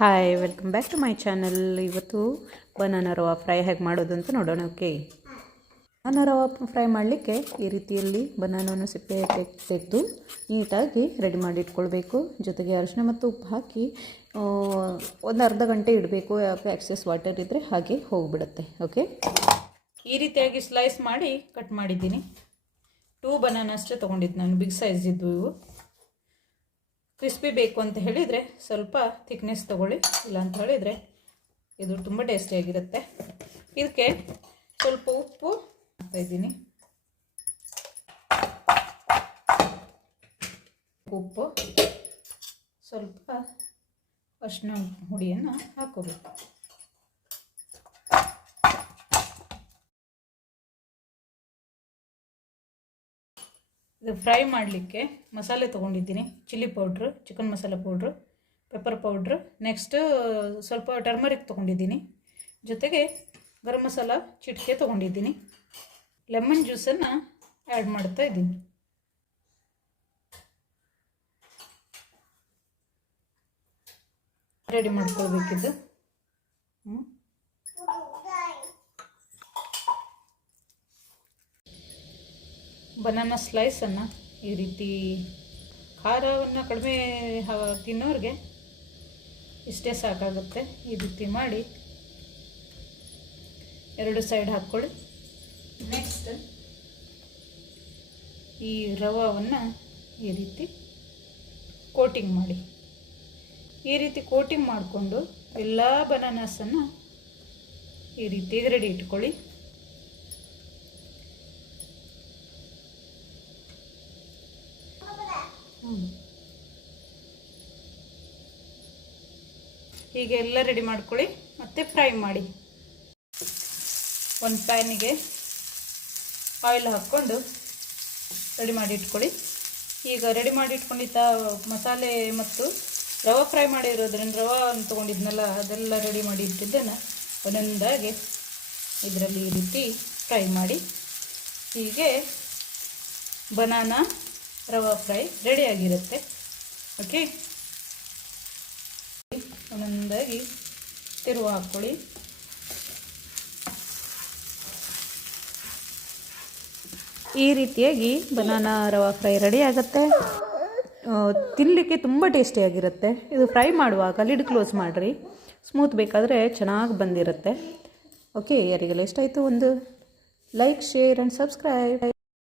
Hi, welcome back to my channel. ಇವತ್ತು banana rava fry ಹೇಗೆ ಮಾಡೋದು ಅಂತ ನೋಡೋಣ. ಓಕೆ, ಬನಾನಾ ರವಾ ಫ್ರೈ ಮಾಡಲಿಕ್ಕೆ ಈ ರೀತಿಯಲ್ಲಿ ಬನಾನನ್ನು ಸಿಪ್ಪೆ ತೆಗೆದು ನೀಟಾಗಿ ರೆಡಿ ಮಾಡಿ ಇಟ್ಕೊಳ್ಬೇಕು. ಜೊತೆಗೆ ಅರಿಶಿನ ಮತ್ತು ಉಪ್ಪು ಹಾಕಿ ಒಂದು ಅರ್ಧ ಗಂಟೆ ಇಡಬೇಕು. ಯಾಕೆ ಎಕ್ಸೆಸ್ ವಾಟರ್ ಇದ್ದರೆ ಹಾಗೆ ಹೋಗಿಬಿಡುತ್ತೆ. ಓಕೆ, ಈ ರೀತಿಯಾಗಿ ಸ್ಲೈಸ್ ಮಾಡಿ ಕಟ್ ಮಾಡಿದ್ದೀನಿ. 2 ಬನಾನಾ ಅಷ್ಟೇ ತೊಗೊಂಡಿದ್ದು ನಾನು, ಬಿಗ್ ಸೈಜ್ ಇದ್ದು ಇವು. ಕ್ರಿಸ್ಪಿ ಬೇಕು ಅಂತ ಹೇಳಿದರೆ ಸ್ವಲ್ಪ ಥಿಕ್ನೆಸ್ ತೊಗೊಳ್ಳಿ, ಇಲ್ಲ ಅಂತ ಹೇಳಿದರೆ ಇದು ತುಂಬ ಟೇಸ್ಟಿಯಾಗಿರುತ್ತೆ. ಇದಕ್ಕೆ ಸ್ವಲ್ಪ ಉಪ್ಪು ಹಾಕ್ತಾಯಿದ್ದೀನಿ. ಉಪ್ಪು ಸ್ವಲ್ಪ ಅರಿಶಿನ ಹುಡಿಯನ್ನು ಹಾಕೋಬೇಕು. ಇದು ಫ್ರೈ ಮಾಡಲಿಕ್ಕೆ ಮಸಾಲೆ ತೊಗೊಂಡಿದ್ದೀನಿ. ಚಿಲ್ಲಿ ಪೌಡ್ರು, ಚಿಕನ್ ಮಸಾಲೆ ಪೌಡ್ರು, ಪೆಪ್ಪರ್ ಪೌಡ್ರು, ನೆಕ್ಸ್ಟ್ ಸ್ವಲ್ಪ ಟರ್ಮರಿಕ್ ತೊಗೊಂಡಿದ್ದೀನಿ. ಜೊತೆಗೆ ಗರಂ ಮಸಾಲ ಚಿಟಿಕೆ ತೊಗೊಂಡಿದ್ದೀನಿ. ಲೆಮನ್ ಜ್ಯೂಸನ್ನು ಆ್ಯಡ್ ಮಾಡ್ತಾ ಇದ್ದೀನಿ. ರೆಡಿ ಮಾಡ್ಕೊಳ್ಬೇಕಿದ್ದು. ಬನಾನಾ ಸ್ಲೈಸನ್ನು ಈ ರೀತಿ ಖಾರವನ್ನು ಕಡಿಮೆ ತಿನ್ನೋರಿಗೆ ಇಷ್ಟೇ ಸಾಕಾಗುತ್ತೆ. ಈ ರೀತಿ ಮಾಡಿ 2 ಸೈಡ್ ಹಾಕ್ಕೊಳ್ಳಿ. ನೆಕ್ಸ್ಟ್ ಈ ರವಾವನ್ನು ಈ ರೀತಿ ಕೋಟಿಂಗ್ ಮಾಡಿ. ಈ ರೀತಿ ಕೋಟಿಂಗ್ ಮಾಡಿಕೊಂಡು ಎಲ್ಲ ಬನಾನಾಸನ್ನು ಈ ರೀತಿ ರೆಡಿ ಇಟ್ಕೊಳ್ಳಿ. ಹೀಗೆ ಎಲ್ಲ ರೆಡಿ ಮಾಡ್ಕೊಳ್ಳಿ. ಮತ್ತು ಫ್ರೈ ಮಾಡಿ. ಒಂದು ಪ್ಯಾನಿಗೆ ಆಯಿಲ್ ಹಾಕ್ಕೊಂಡು ರೆಡಿ ಮಾಡಿ ಇಟ್ಕೊಳ್ಳಿ. ಈಗ ರೆಡಿ ಮಾಡಿ ಇಟ್ಕೊಂಡಿದ್ದ ಮಸಾಲೆ ಮತ್ತು ರವೆ ಫ್ರೈ ಮಾಡಿರೋದ್ರಿಂದ ರವೆ ತೊಗೊಂಡಿದ್ನಲ್ಲ ಅದೆಲ್ಲ ರೆಡಿ ಮಾಡಿ ಇಟ್ಟಿದ್ದನ್ನು ಒಂದೊಂದಾಗಿ ಇದರಲ್ಲಿ ಈ ರೀತಿ ಫ್ರೈ ಮಾಡಿ. ಹೀಗೆ ಬನಾನಾ ರವಾ ಫ್ರೈ ರೆಡಿಯಾಗಿರುತ್ತೆ. ಓಕೆ, ಒಂದೊಂದಾಗಿ ತಿರುವು ಹಾಕ್ಕೊಳ್ಳಿ. ಈ ರೀತಿಯಾಗಿ ಬನಾನಾ ರವಾ ಫ್ರೈ ರೆಡಿ ಆಗುತ್ತೆ. ತಿನ್ನಲಿಕ್ಕೆ ತುಂಬ ಟೇಸ್ಟಿಯಾಗಿರುತ್ತೆ. ಇದು ಫ್ರೈ ಮಾಡುವಾಗ ಲಿಡ್ ಕ್ಲೋಸ್ ಮಾಡಿರಿ, ಸ್ಮೂತ್ ಬೇಕಾದರೆ ಚೆನ್ನಾಗಿ ಬಂದಿರುತ್ತೆ. ಓಕೆ, ಯಾರಿಗೆಲ್ಲ ಇಷ್ಟ ಆಯಿತು ಒಂದು ಲೈಕ್, ಶೇರ್ ಆ್ಯಂಡ್ ಸಬ್ಸ್ಕ್ರೈಬ್.